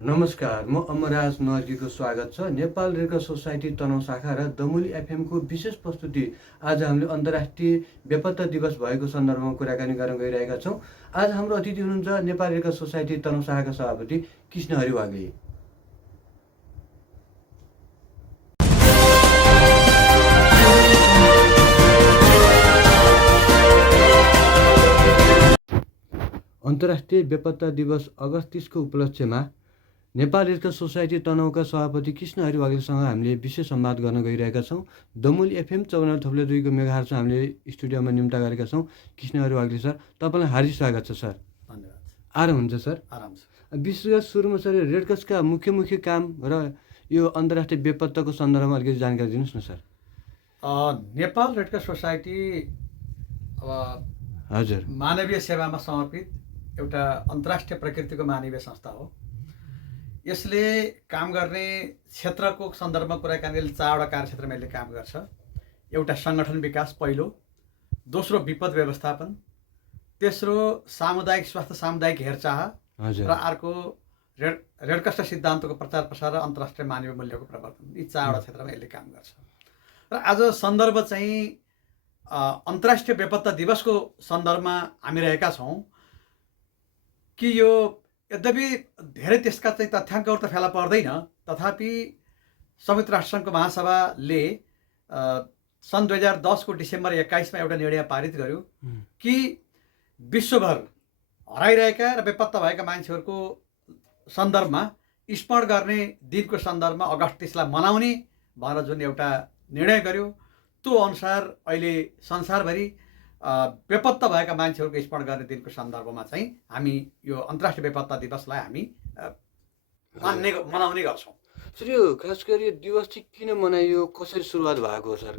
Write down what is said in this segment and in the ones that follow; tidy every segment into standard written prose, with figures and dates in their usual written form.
नमस्कार, म अमरराज नर्गीको स्वागत छ। Nepal red cross society Tanahun शाखा र दमुली एफएमको विशेष प्रस्तुति। आज हामीले अन्तर्राष्ट्रिय बेपत्ता दिवस भएको सन्दर्भमा कुराकानी गर्न गइरहेका छौँ। आज हाम्रो अतिथि हुनुहुन्छ Nepal red cross society Tanahun शाखाका सभापति कृष्णहरि वाग्ले। अन्तर्राष्ट्रिय बेपत्ता दिवस अगस्त 30 को उपलक्ष्यमा नेपाल रेड क्रस सोसाइटी तनहुँका सभापति कृष्णहरि वाग्लेसँग हामीले विशेष संवाद गर्न गइरहेका छौँ। दमुली एफएम 54.2 को मेगाहर्जमा हामीले स्टुडियोमा निम्ता गरेका छौँ। कृष्णहरि वाग्ले सर, तपाईँलाई हार्दिक स्वागत छ सर। धन्यवाद। आराम हुन्छ सर? आराम छ। विशेष सुरुमा सर रेड क्रसका मुख्य काम र यो अन्तर्राष्ट्रिय बेपत्ताको सन्दर्भमा अलिकति जानकारी दिनुहोस् न sir. Nepal red cross society हजुर, मानवीय सेवामा समर्पित एउटा अन्तर्राष्ट्रिय प्रकृतिको मानवीय संस्था हो। यसले काम गर्ने क्षेत्रको सन्दर्भमा कुराकानीले 4वटा कार्यक्षेत्रमा यसले काम गर्छ। एउटा सङ्गठन विकास पहिलो, दोस्रो विपद व्यवस्थापन, तेस्रो सामुदायिक स्वास्थ्य सामुदायिक हेरचाह र अर्को रेड क्रसका सिद्धान्तको प्रचार प्रसार र अन्तर्राष्ट्रिय मानवीय मूल्यको प्रवर्तन। यी 4वटा क्षेत्रमा यसले काम गर्छ। र आज सन्दर्भ चाहिँ अन्तर्राष्ट्रिय बेपत्ता दिवसको सन्दर्भमा हामी रहेका छौँ कि यो यद्यपि धेरै त्यसका चाहिँ तथ्याङ्कहरू त फेला पर्दैन, तथापि संयुक्त राष्ट्रसङ्घको महासभाले सन् 2010 को डिसेम्बर 21 मा एउटा निर्णय पारित गर्यो कि विश्वभर हराइरहेका र बेपत्ता भएका मान्छेहरूको सन्दर्भमा स्मरण गर्ने दिनको सन्दर्भमा अगस्त 30 लाई मनाउने भनेर जुन एउटा निर्णय गर्यो, त्यो अनुसार अहिले संसारभरि बेपत्ता भएका मान्छेहरूको स्मरण गर्ने दिनको सन्दर्भमा चाहिँ हामी यो अन्तर्राष्ट्रिय बेपत्ता दिवसलाई हामी मनाउने गर्छौँ। सर, यो खास गरी यो दिवस चाहिँ किन मनाइयो, कसरी सुरुवात भएको हो सर?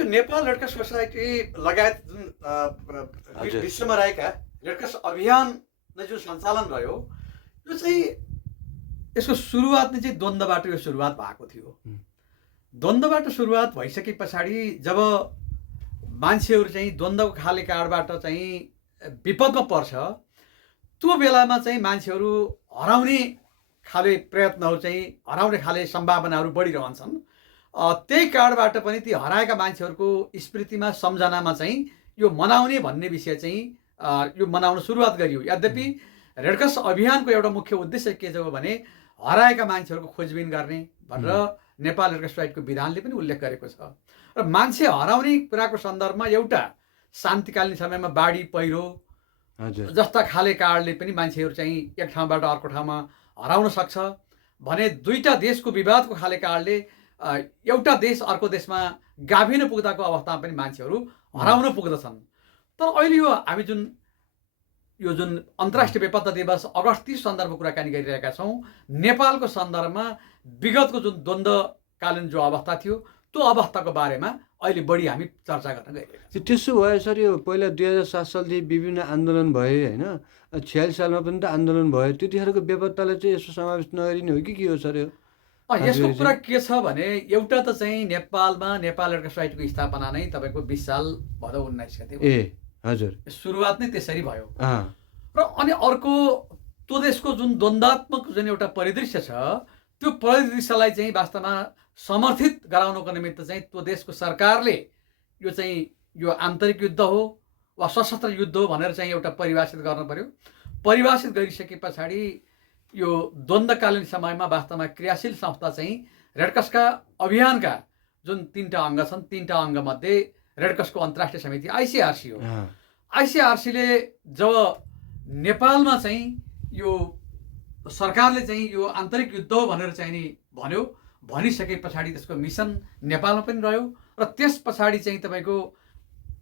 यो नेपाल रेड क्रस सोसाइटी लगायत जुन विश्वमा रहेका रेड क्रस अभियानले जुन सञ्चालन गर्यो, यो चाहिँ यसको सुरुवात नै चाहिँ द्वन्द्वबाट यो सुरुवात भएको थियो। द्वन्द्वबाट सुरुवात भइसके पछाडि जब मान्छेहरू चाहिँ द्वन्द्वको खाले काडबाट चाहिँ विपदमा पर्छ, त्यो बेलामा चाहिँ मान्छेहरू हराउने खाले प्रयत्नहरू चाहिँ हराउने खाले सम्भावनाहरू बढिरहन्छन्। त्यही काडबाट पनि ती हराएका मान्छेहरूको स्मृतिमा सम्झनामा चाहिँ यो मनाउने भन्ने विषय चाहिँ यो मनाउन सुरुवात गरियो। यद्यपि रेड क्रस अभियानको एउटा मुख्य उद्देश्य के छ भने हराएका मान्छेहरूको खोजबिन गर्ने भनेर नेपाल रेड क्रस सोसाइटीको विधानले पनि उल्लेख गरेको छ। र मान्छे हराउने कुराको सन्दर्भमा एउटा शान्तिकालीन समयमा बाढी पहिरो जस्ता खाले कारणले पनि मान्छेहरू चाहिँ एक ठाउँबाट अर्को ठाउँमा हराउन सक्छ भने दुईटा देशको विवादको खाले कारणले एउटा देश अर्को देशमा गाभिन पुग्दाको अवस्थामा पनि मान्छेहरू हराउन पुग्दछन्। तर अहिले यो हामी जुन अन्तर्राष्ट्रिय बेपत्ता दिवस अगस्त 30 सन्दर्भमा कुराकानी गरिरहेका छौँ, नेपालको सन्दर्भमा विगतको जुन द्वन्द्वकालीन जो अवस्था थियो त्यो अवस्थाको बारेमा अहिले बढी हामी चर्चा गर्न गइरहेका छौँ। त्यसो भयो सर, यो पहिला 2007 सालदेखि विभिन्न आन्दोलन भए होइन, 46 सालमा पनि त आन्दोलन भयो, त्यतिखेरको बेपत्तालाई चाहिँ यसो समावेश नगरिने हो कि के हो सर? यसको कुरा के छ भने एउटा त चाहिँ नेपालमा नेपाल रेड क्रस सोसाइटीको स्थापना नै तपाईँको 20 साल भदौ 19 गते हजुर, सुरुवात नै त्यसरी भयो। र अनि अर्को त्यो देशको जुन द्वन्द्वात्मक जुन एउटा परिदृश्य छ, त्यो परिदृश्यलाई चाहिँ वास्तवमा समर्थित गराउनको निमित्त चाहिँ त्यो देशको सरकारले यो चाहिँ यो आन्तरिक युद्ध हो वा सशस्त्र युद्ध हो भनेर चाहिँ एउटा परिभाषित गर्न पर्यो। परिभाषित गरिसके पछाडि यो द्वन्द्वकालीन समयमा वास्तवमा क्रियाशील संस्था चाहिँ रेड क्रसका अभियानका जुन 3टा अङ्ग छन्, 3टा अङ्गमध्ये रेड क्रसको अन्तर्राष्ट्रिय समिति आइसिआरसी हो। आइसिआरसीले जब नेपालमा चाहिँ यो सरकारले चाहिँ यो आन्तरिक युद्ध हो भनेर चाहिँ नि भनिसके पछाडि त्यसको मिसन नेपालमा पनि रह्यो र त्यस पछाडि चाहिँ तपाईँको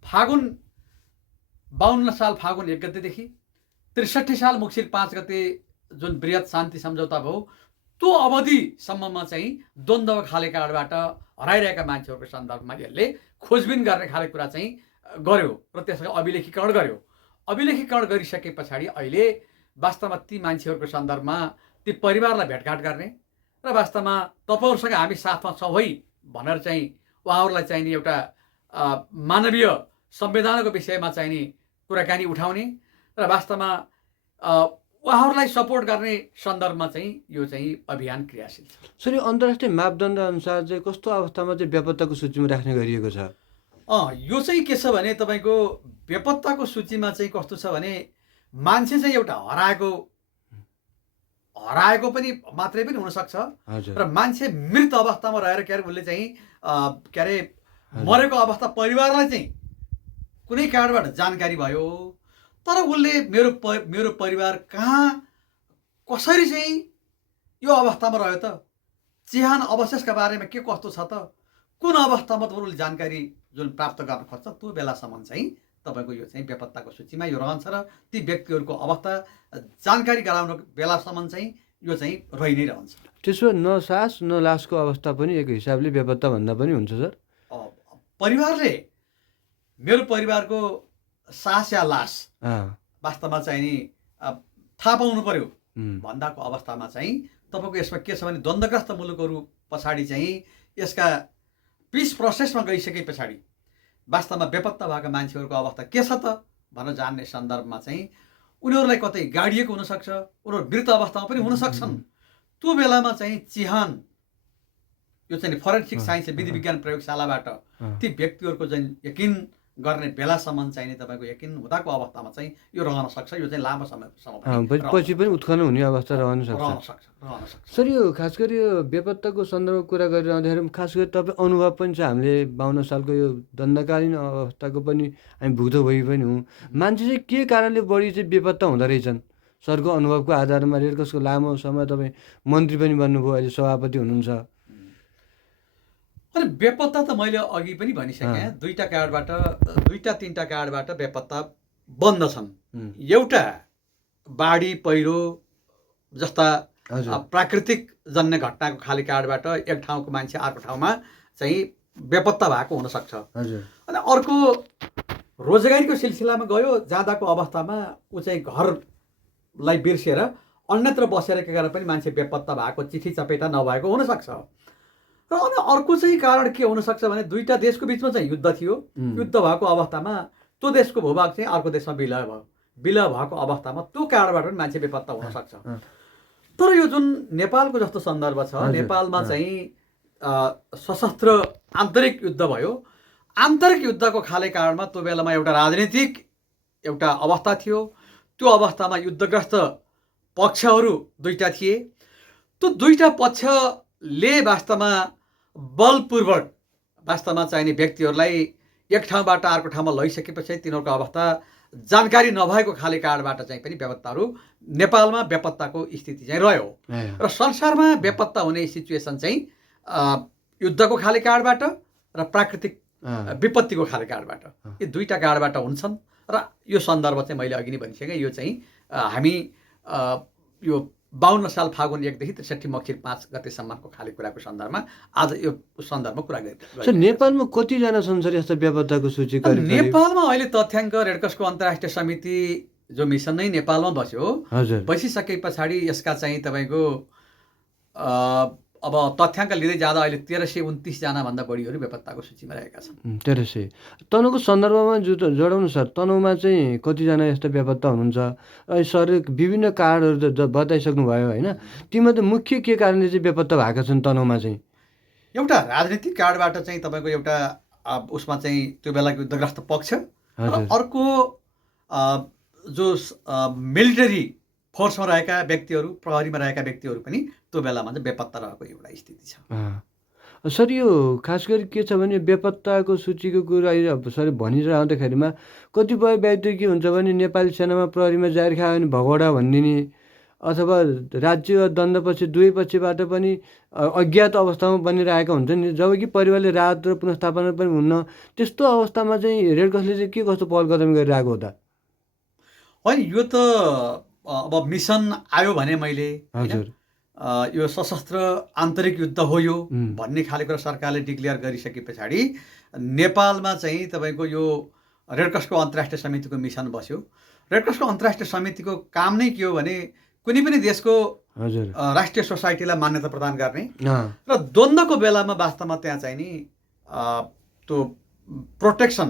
52 साल फागुन 1 गतेदेखि 63 साल मुक्सिर 5 गते जुन बृहत शान्ति सम्झौता भयो, त्यो अवधिसम्ममा चाहिँ द्वन्द्व खाले काडबाट हराइरहेका मान्छेहरूको सन्दर्भमा यसले खोजबिन गर्ने खाले कुरा चाहिँ गर्यो र त्यसलाई अभिलेखीकरण गर्यो। अभिलेखीकरण गरिसके पछाडि अहिले वास्तवमा ती मान्छेहरूको सन्दर्भमा ती परिवारलाई भेटघाट गर्ने र वास्तवमा तपाईँहरूसँग हामी साथमा छौँ है भनेर चाहिँ उहाँहरूलाई चाहिँ एउटा मानवीय संविधानको विषयमा चाहिँ कुराकानी उठाउने र वास्तवमा उहाँहरूलाई सपोर्ट गर्ने सन्दर्भमा चाहिँ यो चाहिँ अभियान क्रियाशील छ। सर यो अन्तर्राष्ट्रिय मापदण्ड अनुसार चाहिँ कस्तो अवस्थामा चाहिँ बेपत्ताको सूचीमा राख्ने गरिएको छ? यो चाहिँ के छ भने तपाईँको बेपत्ताको सूचीमा चाहिँ कस्तो छ भने मान्छे चाहिँ एउटा हराएको पनि मात्रै पनि हुनसक्छ र मान्छे मृत अवस्थामा रहेर के अरे उसले चाहिँ के अरे मरेको अवस्था परिवारलाई चाहिँ कुनै कारणबाट जानकारी भयो तर उसले मेरो परिवार कहाँ कसरी चाहिँ यो अवस्थामा रह्यो त, चिहान अवशेषका बारेमा के कस्तो छ त, कुन अवस्थामा त उसले जानकारी जुन प्राप्त गर्न खोज्छ त्यो बेलासम्म चाहिँ तपाईँको यो चाहिँ बेपत्ताको सूचीमा यो रहन्छ र ती व्यक्तिहरूको अवस्था जानकारी गराउन बेलासम्म चाहिँ यो चाहिँ रहि नै रहन्छ। त्यसो न सास न लासको अवस्था पनि एक हिसाबले बेपत्ता भन्दा पनि हुन्छ सर? परिवारले मेरो परिवारको सास या लास वास्तवमा चाहिँ नि थाहा पाउनु पर्यो भन्दाको अवस्थामा चाहिँ तपाईँको यसमा के छ भने द्वन्द्वग्रस्त मुलुकहरू पछाडि चाहिँ यसका पिस प्रोसेसमा गइसके पछाडि वास्तवमा बेपत्ता भएका मान्छेहरूको अवस्था के छ त भनेर जान्ने सन्दर्भमा चाहिँ उनीहरूलाई कतै गाडिएको हुनसक्छ, उनीहरू मृत अवस्थामा पनि हुन सक्छन्। त्यो बेलामा चाहिँ चिहान यो चाहिँ फरेन्सिक साइन्स विधि विज्ञान प्रयोगशालाबाट ती व्यक्तिहरूको चाहिँ यकिन गर्ने बेलासम्म चाहिँ नि तपाईँको यकिन हुँदाको अवस्थामा चाहिँ यो रहन सक्छ। यो चाहिँ लामो समयसम्म पछि पनि उत्खनन हुने अवस्था रहन सक्छ। सर यो खास गरी यो बेपत्ताको सन्दर्भमा कुरा गरिरहँदाखेरि खास गरी तपाईँ अनुभव पनि छ, हामीले 52 सालको यो दण्डकालीन अवस्थाको पनि हामी भुक्तभोगी पनि हौँ। मान्छे चाहिँ के कारणले बढी चाहिँ बेपत्ता हुँदो रहेछन्? सरको अनुभवको आधारमा रेड क्रसको लामो समय तपाईँ मन्त्री पनि बन्नुभयो, अहिले सभापति हुनुहुन्छ। अनि बेपत्ता त मैले अघि पनि भनिसकेँ, दुईटा तिनवटा कारणबाट बेपत्ता बन्द छन्। एउटा बाढी पहिरो जस्ता प्राकृतिक जन्य घटनाको खाली कारणबाट एक ठाउँको मान्छे अर्को ठाउँमा चाहिँ बेपत्ता भएको हुनसक्छ। अनि अर्को रोजगारीको सिलसिलामा गयो, जाँदाको अवस्थामा ऊ चाहिँ घरलाई बिर्सेर अन्यत्र बसेर के गरेर पनि मान्छे बेपत्ता भएको, चिठी चपेटा नभएको हुनसक्छ। र अनि अर्को चाहिँ कारण के हुनसक्छ भने दुईटा देशको बिचमा चाहिँ युद्ध थियो, युद्ध भएको अवस्थामा त्यो देशको भूभाग चाहिँ अर्को देशमा विलय भयो, विलय भएको अवस्थामा त्यो कारणबाट पनि मान्छे बेपत्ता हुनसक्छ। तर यो जुन नेपालको जस्तो सन्दर्भ छ, नेपालमा चाहिँ सशस्त्र आन्तरिक युद्ध भयो, आन्तरिक युद्धको खाले कारणमा त्यो बेलामा एउटा राजनीतिक एउटा अवस्था थियो। त्यो अवस्थामा युद्धग्रस्त पक्षहरू दुईटा थिए। त्यो दुईटा पक्षले वास्तवमा बलपूर्वक वास्तवमा चाहिने व्यक्तिहरूलाई एक ठाउँबाट अर्को ठाउँमा लैसकेपछि तिनीहरूको अवस्था जानकारी नभएको खाले कारणबाट चाहिँ पनि बेपत्ताहरू नेपालमा बेपत्ताको स्थिति चाहिँ रह्यो। र संसारमा बेपत्ता हुने सिचुएसन चाहिँ युद्धको खाले कारणबाट र प्राकृतिक विपत्तिको खाले कारणबाट, यी दुईटा कारणबाट हुन्छन्। र यो सन्दर्भ चाहिँ मैले अघि नै भनिसकेँ, यो चाहिँ हामी यो 52 साल फागुन 1 देखि 63 मङ्सिर 5 गतेसम्मको खाले कुराको सन्दर्भमा आज यो सन्दर्भमा कुरा गरिरहेको। नेपालमा कतिजना छन् सर यस्ता बेपत्ताको सूची? नेपालमा अहिले तथ्याङ्क रेड क्रसको अन्तर्राष्ट्रिय समिति जो मिसन नै नेपालमा बस्यो, बसिसके पछाडि यसका चाहिँ तपाईँको अब तथ्याङ्क लिँदै जाँदा अहिले 1329 जना भन्दा बढीहरू बेपत्ताको सूचीमा रहेका छन्। 1300। तनहुँको सन्दर्भमा जोडाउनु सर, तनहुँमा चाहिँ कतिजना यस्ता बेपत्ता हुनुहुन्छ? सर विभिन्न कारणहरू बताइसक्नु भयो होइन, तीमध्ये मुख्य के कारणले चाहिँ बेपत्ता भएका छन् तनहुँमा चाहिँ? एउटा राजनीतिक कारणबाट चाहिँ तपाईँको एउटा उसमा चाहिँ त्यो बेलाको युद्धग्रस्त पक्ष, अर्को जो मिलिटरी फोर्समा रहेका व्यक्तिहरू, प्रहरीमा रहेका व्यक्तिहरू पनि त्यो बेलामा चाहिँ बेपत्ता रहेको एउटा स्थिति छ। सर यो खास गरी के छ भने बेपत्ताको सूचीको कुरा सर भनिरहँदाखेरिमा कतिपय व्यक्ति के हुन्छ भने नेपाली सेनामा प्रहरीमा जाहेर खायो भने भगौडा भनिदिने, अथवा राज्य दण्डपछि दुवै पक्षबाट पनि अज्ञात अवस्थामा बनिरहेका हुन्छन्, जबकि परिवारले राहत र पुनर्स्थापना पनि हुन्न। त्यस्तो अवस्थामा चाहिँ रेड क्रसले चाहिँ के कस्तो पहल कदम गरिरहेको हो त? होइन, यो त अब मिसन आयो भने मैले यो सशस्त्र आन्तरिक युद्ध हो यो भन्ने खाले कुरा सरकारले डिक्लेयर गरिसके पछाडि नेपालमा चाहिँ तपाईँको यो रेड क्रसको अन्तर्राष्ट्रिय समितिको मिसन बस्यो। रेड क्रसको अन्तर्राष्ट्रिय समितिको काम नै के हो भने कुनै पनि देशको राष्ट्रिय सोसाइटीलाई मान्यता प्रदान गर्ने र द्वन्द्वको बेलामा वास्तवमा त्यहाँ चाहिँ नि त्यो प्रोटेक्सन,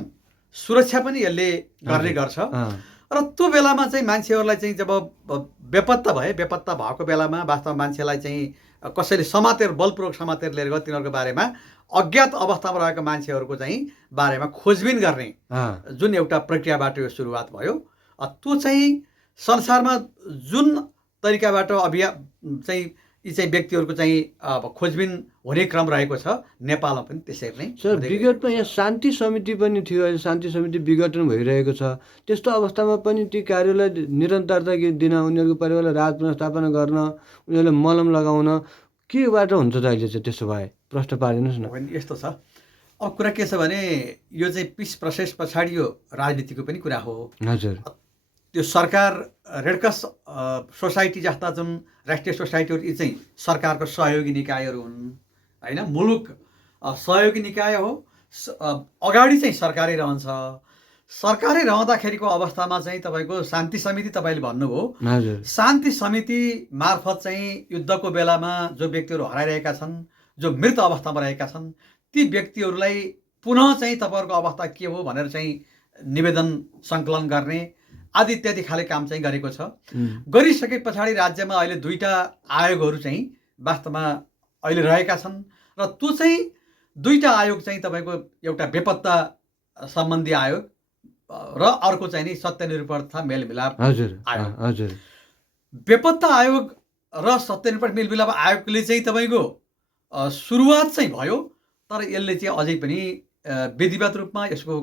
सुरक्षा पनि यसले गर्ने गर्छ। र र त्यो बेलामा चाहिँ मान्छेहरूलाई चाहिँ जब बेपत्ता भएको बेलामा वास्तवमा मान्छेलाई चाहिँ कसैले समातेर बलपूर्वक समातेर लिएर गयो तिनीहरूको बारेमा अज्ञात अवस्थामा रहेको मान्छेहरूको चाहिँ बारेमा खोजबिन गर्ने जुन एउटा प्रक्रियाबाट यो सुरुवात भयो त्यो चाहिँ संसारमा जुन तरिकाबाट अभियान चाहिँ यी चाहिँ व्यक्तिहरूको चाहिँ खोजबिन हुने क्रम रहेको छ नेपालमा पनि त्यसरी नै। सर विगतमा यहाँ शान्ति समिति पनि थियो, अहिले शान्ति समिति विघटन भइरहेको छ। त्यस्तो अवस्थामा पनि ती कार्यलाई निरन्तरता दिन, उनीहरूको परिवारलाई राहत पुनर्स्थापना गर्न, उनीहरूलाई मलम लगाउन केबाट हुन्छ त अहिले चाहिँ? त्यसो भए प्रश्न पारिदिनुहोस् न। यस्तो छ, अब कुरा के छ भने यो चाहिँ पिस प्रोसेस पछाडि यो राजनीतिको पनि कुरा हो। हजुर, त्यो सरकार रेडक्रस सोसाइटी जस्ता जुन राष्ट्रिय सोसाइटीहरू यी चाहिँ सरकारको सहयोगी निकायहरू हुन् होइन, मुलुक सहयोगी निकाय हो। अगाडि चाहिँ सरकारै रहन्छ। सरकारै रहँदाखेरिको अवस्थामा चाहिँ तपाईँको शान्ति समिति तपाईँले भन्नुभयो, शान्ति समिति मार्फत चाहिँ युद्धको बेलामा जो व्यक्तिहरू हराइरहेका छन्, जो मृत अवस्थामा रहेका छन्, ती व्यक्तिहरूलाई पुनः चाहिँ तपाईँहरूको अवस्था के हो भनेर चाहिँ निवेदन सङ्कलन गर्ने आदि इत्यादि खाले काम चाहिँ गरेको छ। गरिसके पछाडि राज्यमा अहिले 2टा आयोगहरू चाहिँ वास्तवमा अहिले रहेका छन् र त्यो चाहिँ 2टा आयोग चाहिँ तपाईँको एउटा बेपत्ता सम्बन्धी आयोग र अर्को चाहिँ नि सत्यनिरूपण तथा मेलमिलाप आयोग। बेपत्ता आयोग र सत्यनिरूपण मेलमिलाप आयोगले चाहिँ तपाईँको सुरुवात चाहिँ भयो, तर यसले चाहिँ अझै पनि विधिवत रूपमा यसको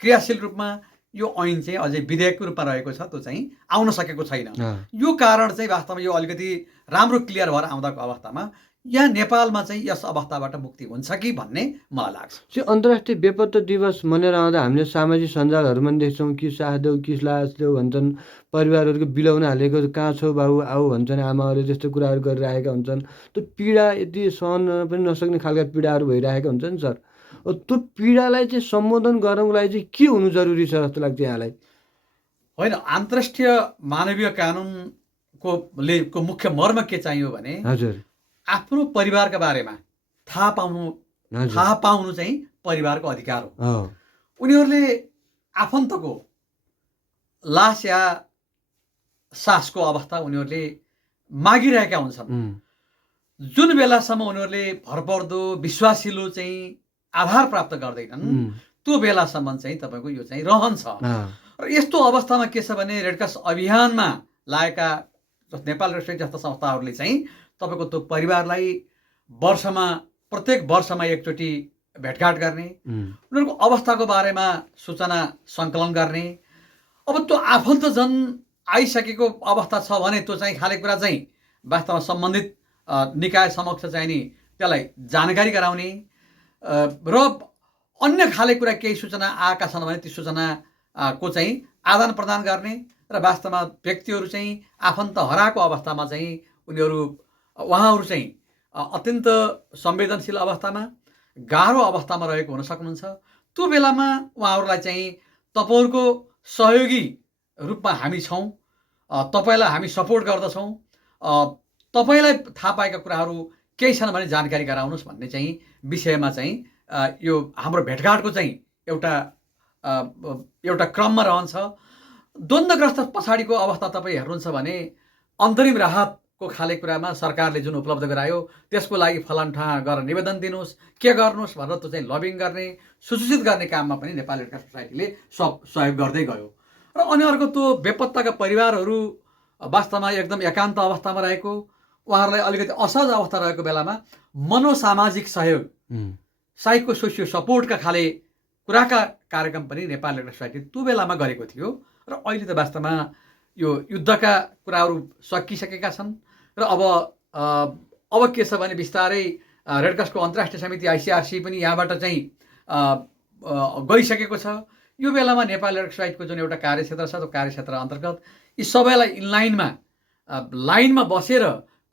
क्रियाशील रूपमा यो ऐन चाहिँ अझै विधेयकको रूपमा रहेको छ, त्यो चाहिँ आउन सकेको छैन। यो कारण चाहिँ वास्तवमा यो अलिकति राम्रो क्लियर भएर आउँदाको अवस्थामा यहाँ नेपालमा चाहिँ यस अवस्थाबाट मुक्ति हुन्छ कि भन्ने मलाई लाग्छ। अन्तर्राष्ट्रिय बेपत्ता दिवस मनाएर आउँदा हामीले सामाजिक सञ्जालहरूमा देख्छौँ कि साथ कि लास देऊ भन्छन्, परिवारहरूको बिलाउन हालेको, कहाँ छौ बाबु आऊ भन्छन्, आमाहरूले त्यस्तो कुराहरू गरिरहेका हुन्छन्। त्यो पीडा यति सहन पनि नसक्ने खालका पीडाहरू भइरहेका हुन्छन् सर। त्यो पीडालाई चाहिँ सम्बोधन गर्नको लागि चाहिँ के हुनु जरुरी छ जस्तो लाग्छ यहाँलाई? होइन, अन्तर्राष्ट्रिय मानवीय कानुनको मुख्य मर्म के चाहियो भने हजुर आफ्नो परिवारका बारेमा थाहा पाउनु चाहिँ परिवारको अधिकार हो। उनीहरूले आफन्तको लास या सासको अवस्था उनीहरूले मागिरहेका हुन्छन्। जुन बेलासम्म उनीहरूले भरपर्दो विश्वासिलो चाहिँ आधार प्राप्त गर्दैनन् त्यो बेलासम्म चाहिँ तपाईँको यो चाहिँ रहन्छ। र यस्तो अवस्थामा के छ भने रेडक्रस अभियानमा लागेका नेपाल रेड क्रस जस्ता संस्थाहरूले चाहिँ तपाईँको त्यो परिवारलाई प्रत्येक वर्षमा एकचोटि भेटघाट गर्ने, उनीहरूको अवस्थाको बारेमा सूचना सङ्कलन गर्ने। अब त्यो आफन्तजन आइसकेको अवस्था छ भने त्यो चाहिँ खाले कुरा चाहिँ वास्तवमा सम्बन्धित निकाय समक्ष चाहिँ नि त्यसलाई जानकारी गराउने र अन्य खाले कुरा केही सूचना आएका छन् भने ती सूचनाको चाहिँ आदान प्रदान गर्ने र वास्तवमा व्यक्तिहरू चाहिँ आफन्त हराएको अवस्थामा चाहिँ उहाँहरू चाहिँ अत्यन्त संवेदनशील अवस्थामा गाह्रो अवस्थामा रहेको हुन सक्नुहुन्छ। त्यो बेलामा उहाँहरूलाई चाहिँ तपाईँहरूको सहयोगी रूपमा हामी छौँ, तपाईँलाई हामी सपोर्ट गर्दछौँ, तपाईँलाई थाहा पाएका कुराहरू केही छन् भने जानकारी गराउनुहोस् भन्ने चाहिँ विषयमा चाहिँ यो हाम्रो भेटघाटको चाहिँ एउटा क्रममा रहन्छ। द्वन्द्वग्रस्त पछाडिको अवस्था तपाईँ हेर्नुहुन्छ भने अन्तरिम राहतको खाले कुरामा सरकारले जुन उपलब्ध गरायो त्यसको लागि फलान ठाउँ गएर निवेदन दिनुहोस्, के गर्नुहोस् भनेर त्यो चाहिँ लबिङ गर्ने, सूचित गर्ने काममा पनि नेपाल रेड क्रस सोसाइटीले सहयोग गर्दै गयो। र अनि अर्को त्यो बेपत्ताका परिवारहरू वास्तवमा एकदम एकान्त अवस्थामा रहेको, उहाँहरूलाई अलिकति असहज अवस्था रहेको बेलामा मनोसामाजिक सहयोग, साइको सोसियो सपोर्टका खाले कुराका कार्यक्रम पनि नेपाल रेड क्रस सोसाइटी त्यो बेलामा गरेको थियो। र अहिले त वास्तवमा यो युद्धका कुराहरू सकिसकेका छन् र अब के छ भने बिस्तारै रेडक्रसको अन्तर्राष्ट्रिय समिति ICRC पनि यहाँबाट चाहिँ गइसकेको छ। यो बेलामा नेपाल रेड क्रस सोसाइटीको जुन एउटा कार्यक्षेत्र छ त्यो कार्यक्षेत्र अन्तर्गत यी सबैलाई लाइनमा बसेर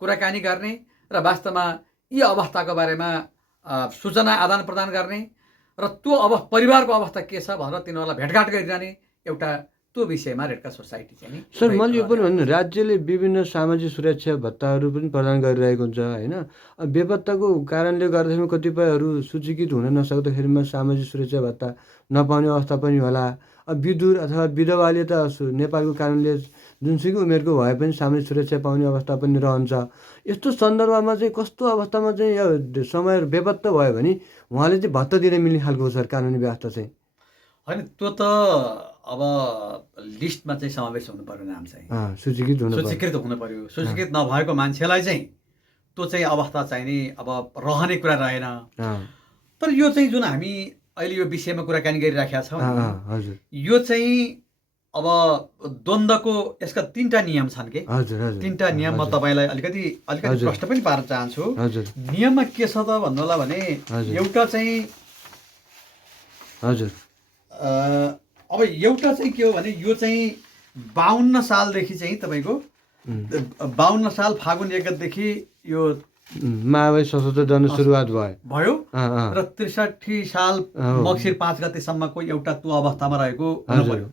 कुराकानी गर्ने र वास्तवमा यी अवस्थाको बारेमा सूचना आदान प्रदान गर्ने र त्यो परिवारको अवस्था के छ भनेर तिनीहरूलाई भेटघाट गरिरहने एउटा त्यो विषयमा रेड क्रस सोसाइटी चाहिँ नि। सर मैले यो पनि भन्नु, राज्यले विभिन्न सामाजिक सुरक्षा भत्ताहरू पनि प्रदान गरिरहेको हुन्छ होइन। बेपत्ताको कारणले गर्दाखेरि कतिपयहरू सूचीकृत हुन नसक्दाखेरिमा सामाजिक सुरक्षा भत्ता नपाउने अवस्था पनि होला। विदुर अथवा विधवाले त नेपालको कानुनले जुनसुकै उमेरको भए पनि सामाजिक सुरक्षा पाउने अवस्था पनि रहन्छ। यस्तो सन्दर्भमा चाहिँ कस्तो अवस्थामा चाहिँ यो समय बेपत्ता भयो भने उहाँले चाहिँ भत्ता दिन मिल्ने खालको सर कानुनी व्यवस्था चाहिँ? होइन, त्यो त अब लिस्टमा चाहिँ समावेश हुनु पर्यो, नाम चाहिँ सूचीकृत हुनु पर्यो। सूचीकृत हुनु पर्यो। सूचीकृत नभएको मान्छेलाई चाहिँ त्यो चाहिँ अवस्था चाहिँ नि अब रहने कुरा रहेन। तर यो चाहिँ जुन हामी अहिले यो विषयमा कुराकानी गरिराखेका छौँ, हजुर, यो चाहिँ अब द्वन्द्वको यसका 3टा नियम छन् के। हजुर हजुर 3टा नियम म तपाईँलाई अलिकति प्रश्न पनि पार्न चाहन्छु। हजुर, नियममा के छ त भन्नु होला भने एउटा चाहिँ हजुर अब एउटा चाहिँ के हो भने यो चाहिँ 52 सालदेखि चाहिँ तपाईँको 52 साल फागुन 1 गतेदेखि यो माओवादी सशस्त्र दल सुरुवात भयो र 63 साल मक्सिर 5 गतेसम्मको एउटा त्यो अवस्थामा रहेको हुनु पर्यो।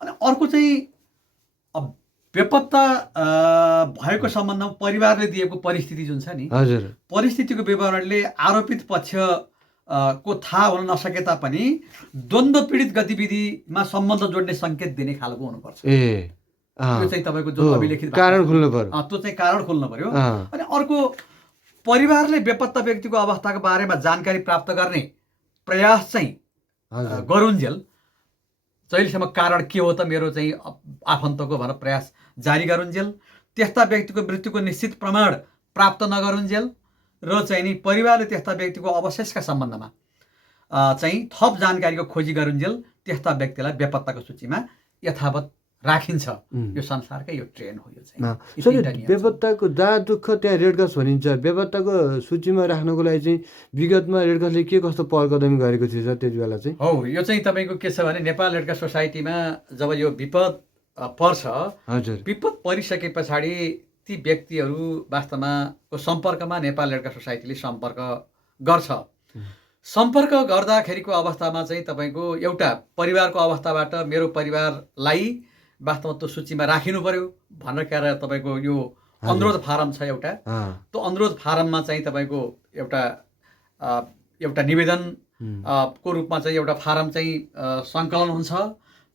अनि अर्को चाहिँ अब बेपत्ता भएको सम्बन्धमा परिवारले दिएको परिस्थिति जुन छ नि, हजुर, परिस्थितिको विवरणले आरोपित पक्ष को थाहा हुन नसके तापनि द्वन्द्व पीडित गतिविधिमा सम्बन्ध जोड्ने सङ्केत दिने खालको हुनुपर्छ। त्यो चाहिँ तपाईँको जो अभिलेखित कारण खुल्नु पर्यो, त्यो चाहिँ कारण खुल्नु पर्यो। अनि अर्को, परिवारले बेपत्ता व्यक्तिको अवस्थाको बारेमा जानकारी प्राप्त गर्ने प्रयास चाहिँ गरुन्जेल, जहिलेसम्म कारण के हो त मेरो चाहिँ आफन्तको भनेर प्रयास जारी गरुन्जेल, त्यस्ता व्यक्तिको मृत्युको निश्चित प्रमाण प्राप्त नगरुन्जेल र चाहिँ नि परिवारले त्यस्ता व्यक्तिको अवशेषका सम्बन्धमा चाहिँ थप जानकारीको खोजी गरुन्जेल त्यस्ता व्यक्तिलाई बेपत्ताको सूचीमा यथावत राखिन्छ। यो संसारकै यो ट्रेन हो। यो चाहिँ बेपत्ताको जहाँ दुःख त्यहाँ रेडक्रस भनिन्छ। बेपत्ताको सूचीमा राख्नको लागि चाहिँ विगतमा रेडक्रसले के कस्तो पहल कदमी गरेको थियो सर त्यति बेला चाहिँ? हो, यो चाहिँ तपाईँको के छ भने नेपाल रेडक्रस सोसाइटीमा जब यो विपद पर्छ, हजुर, विपद परिसके पछाडि ती व्यक्तिहरू वास्तवमा को सम्पर्कमा नेपाल रेडक्रस सोसाइटीले सम्पर्क गर्छ। सम्पर्क गर्दाखेरिको अवस्थामा चाहिँ तपाईँको एउटा परिवारको अवस्थाबाट मेरो परिवारलाई वास्तवमा त्यो सूचीमा राखिनु पर्यो भनेर क्या तपाईँको यो अनुरोध फारम छ एउटा। त्यो अनुरोध फारममा चाहिँ तपाईँको एउटा निवेदन को रूपमा चाहिँ एउटा फारम चाहिँ सङ्कलन हुन्छ।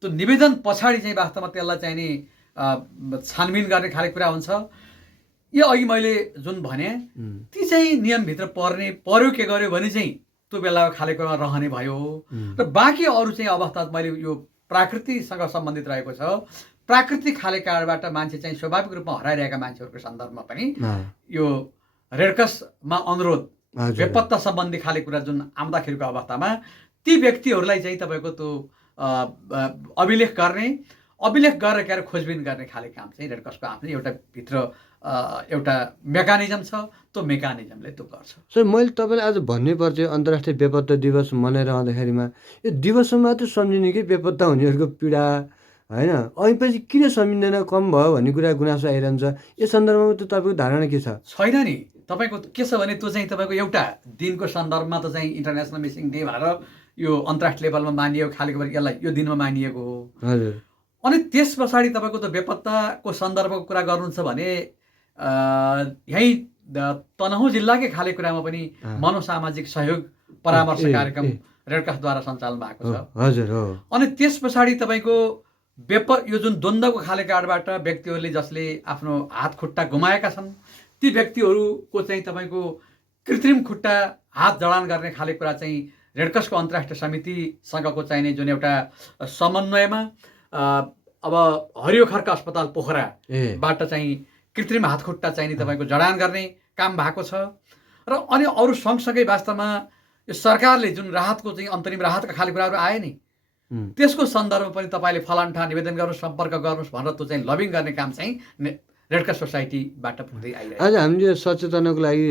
त्यो निवेदन पछाडि चाहिँ वास्तवमा त्यसलाई चाहिँ नि छानबिन गर्ने खाले कुरा हुन्छ। यो अघि मैले जुन भने ती चाहिँ नियमभित्र पर्यो के गर्यो भने चाहिँ त्यो बेलाको खालेकोमा रहने भयो। र बाँकी अरू चाहिँ अवस्था मैले यो प्राकृतिसँग सम्बन्धित रहेको छ। प्राकृतिक खाले कारणबाट मान्छे चाहिँ स्वाभाविक रूपमा हराइरहेका मान्छेहरूको सन्दर्भमा पनि यो रेडक्रसमा अनुरोध बेपत्ता सम्बन्धी खाले कुरा जुन आउँदाखेरिको अवस्थामा ती व्यक्तिहरूलाई चाहिँ तपाईँको त्यो अभिलेख गरेर क्या खोजबिन गर्ने खाले काम चाहिँ रेडक्रसको आफ्नै एउटा भित्र एउटा मेकानिजम छ। त्यो मेकानिजमले त्यो गर्छ। सर मैले तपाईँलाई आज भन्नै पर्छ, अन्तर्राष्ट्रिय बेपत्ता दिवस मनाइरहँदाखेरिमा यो दिवसमा मात्र सम्झिने कि बेपत्ता हुनेहरूको पीडा होइन, अनि पछि किन सम्झिँदैन, कम भयो भन्ने कुरा गुनासो आइरहन्छ। यस सन्दर्भमा त तपाईँको धारणा के छ? छैन नि, तपाईँको के छ भने त्यो चाहिँ तपाईँको एउटा दिनको सन्दर्भमा त चाहिँ इन्टरनेसनल मिसिङ डे भनेर यो अन्तर्राष्ट्रिय लेभलमा मानिएको खालेको यसलाई यो दिनमा मानिएको हो। हजुर, अनि त्यस पछाडि तपाईँको त बेपत्ताको सन्दर्भको कुरा गर्नुहुन्छ भने यहीँ तनहुँ जिल्लाकै खाले कुरामा पनि मनोसामाजिक सहयोग परामर्श कार्यक्रम रेडक्रसद्वारा सञ्चालन भएको छ। हजुर, हो। अनि त्यस पछाडि तपाईँको यो जुन द्वन्द्वको खाले कारणबाट व्यक्तिहरूले जसले आफ्नो हात खुट्टा गुमाएका छन् ती व्यक्तिहरूको चाहिँ तपाईँको कृत्रिम खुट्टा हात जडान गर्ने खाले कुरा चाहिँ रेडक्रसको अन्तर्राष्ट्रिय समितिसँगको चाहिने जुन एउटा समन्वयमा अब हरियो खर्क अस्पताल पोखराबाट चाहिँ कृत्रिम हात खुट्टा चाहिने तपाईँको जडान गर्ने काम भएको छ। र अनि अरू सँगसँगै वास्तवमा यो सरकारले जुन राहतको चाहिँ अन्तरिम राहतका खाले कुराहरू आए नि त्यसको सन्दर्भमा पनि तपाईँले फलान ठाउँ निवेदन गर्नुहोस्, सम्पर्क गर्नुहोस् भनेर त्यो चाहिँ लबिङ गर्ने काम चाहिँ रेडक्रस सोसाइटीबाट पुग्दै आइरहेको छ। आज हामीले सचेतनाको लागि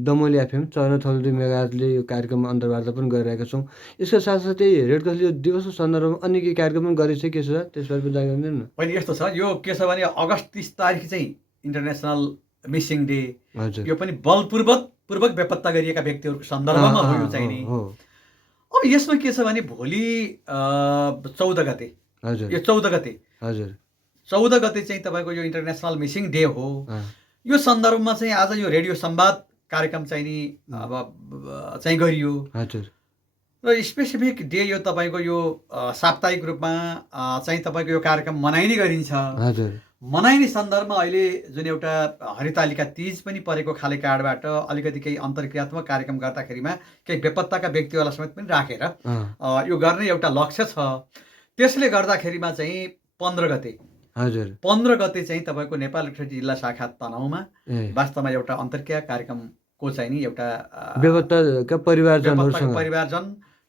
दमोली एफएम 94.2 मेगाहर्जले यो कार्यक्रम अन्तर्वार्ता पनि गरिरहेका छौँ। यसको साथसाथै रेडक्रसले यो दिवसको सन्दर्भमा अन्य केही कार्यक्रम पनि गरेको छ के छ त्यसबारे पनि जानकारी दिनु न। होइन, यस्तो छ, यो के छ भने अगस्त 30 तारिक चाहिँ इन्टरनेसनल मिसिङ डे, यो पनि बलपूर्वक बेपत्ता गरिएका व्यक्तिहरूको सन्दर्भमा हो यो चाहिँ नि। अब यसमा के छ भने भोलि 14 गते, यो 14 गते, हजुर 14 गते चाहिँ तपाईँको यो इन्टरनेसनल मिसिङ डे हो। यो सन्दर्भमा चाहिँ आज यो रेडियो संवाद कार्यक्रम चाहिँ नि अब चाहिँ गरियो। र स्पेसिफिक डे यो तपाईँको यो साप्ताहिक रूपमा चाहिँ तपाईँको यो कार्यक्रम मनाइने गरिन्छ। हजुर मनाइने सन्दर्भमा अहिले जुन एउटा हरितालिका तीज पनि परेको खाले काडबाट अलिकति केही अन्तर्क्रियात्मक कार्यक्रम गर्दाखेरिमा केही बेपत्ताका व्यक्तिहरूलाई समेत पनि राखेर यो गर्ने एउटा लक्ष्य छ। त्यसले गर्दाखेरिमा चाहिँ 15 गते हजुर 15 गते चाहिँ तपाईँको नेपाल रेडक्रस जिल्ला शाखा तनहुँमा ए वास्तवमा एउटा अन्तर्क्रिया कार्यक्रमको चाहिँ नि एउटा बेपत्ताका परिवारजनहरूसँग बेपत्ताका परिवारजन,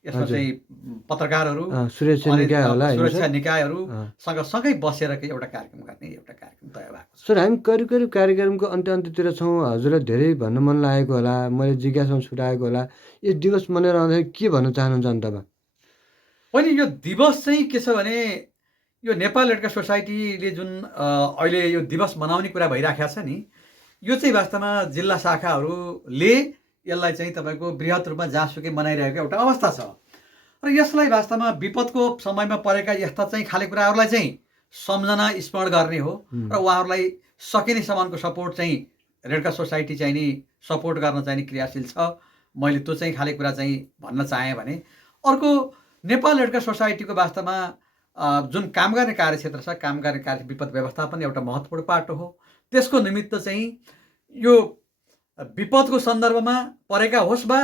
यसमा हजुर। चाहिँ पत्रकारहरू सुरक्षा अनि निकाय होला होइन सुरक्षा सर? निकायहरूसँग सँगै बसेर के एउटा कार्यक्रम गर्ने एउटा कार्यक्रम तय भएको छ। सर हामी करिब करिब कार्यक्रमको अन्त्यतिर छौँ। हजुरलाई धेरै भन्न मन लागेको होला, मैले जिज्ञासा छुटाएको होला, यो दिवस मनाएर आउँदाखेरि के भन्न चाहनुहुन्छ अन्तमा? पनि यो दिवस चाहिँ के छ भने यो नेपाल रेडक्रस सोसाइटीले जुन अहिले यो दिवस मनाउने कुरा भइराखेको छ नि, यो चाहिँ वास्तवमा जिल्ला शाखाहरूले यसलाई चाहिँ तपाईँको बृहत रूपमा जहाँसुकै मनाइरहेको एउटा अवस्था छ। र यसलाई वास्तवमा विपदको समयमा परेका यस्ता चाहिँ खाले कुराहरूलाई चाहिँ सम्झना स्मरण गर्ने हो र उहाँहरूलाई सकिने सम्मको सपोर्ट चाहिँ रेडक्रस सोसाइटी चाहिँ नि सपोर्ट गर्न चाहिँ नि क्रियाशील छ। मैले त्यो चाहिँ खाले कुरा चाहिँ भन्न चाहेँ भने अर्को नेपाल रेडक्रस सोसाइटीको वास्तवमा जुन काम गर्ने कार्यक्षेत्र छ, काम गर्ने कार्य विपद व्यवस्थापन एउटा महत्त्वपूर्ण पाटो हो। त्यसको निमित्त चाहिँ यो विपदको सन्दर्भमा परेका होस् वा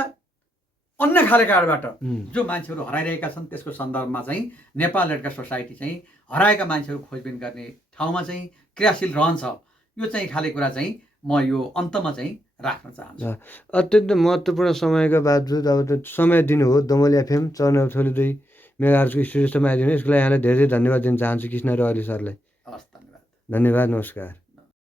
अन्य खाले काडबाट जो मान्छेहरू हराइरहेका छन् त्यसको सन्दर्भमा चाहिँ नेपाल रेडक्रस सोसाइटी चाहिँ हराएका मान्छेहरू खोजबिन गर्ने ठाउँमा चाहिँ क्रियाशील रहन्छ। यो चाहिँ खाले कुरा चाहिँ म यो अन्तमा चाहिँ राख्न चाहन्छु। अत्यन्त महत्त्वपूर्ण समयको बावजुद अब त्यो समय दिनु हो दमोली एफएम 94.2 मेगाहर्जको स्टुडियोसम्म आइदिनु, यसको लागि यहाँलाई धेरै धेरै धन्यवाद दिन चाहन्छु कृष्ण र अली सरलाई। हस्, धन्यवाद। धन्यवाद, नमस्कार।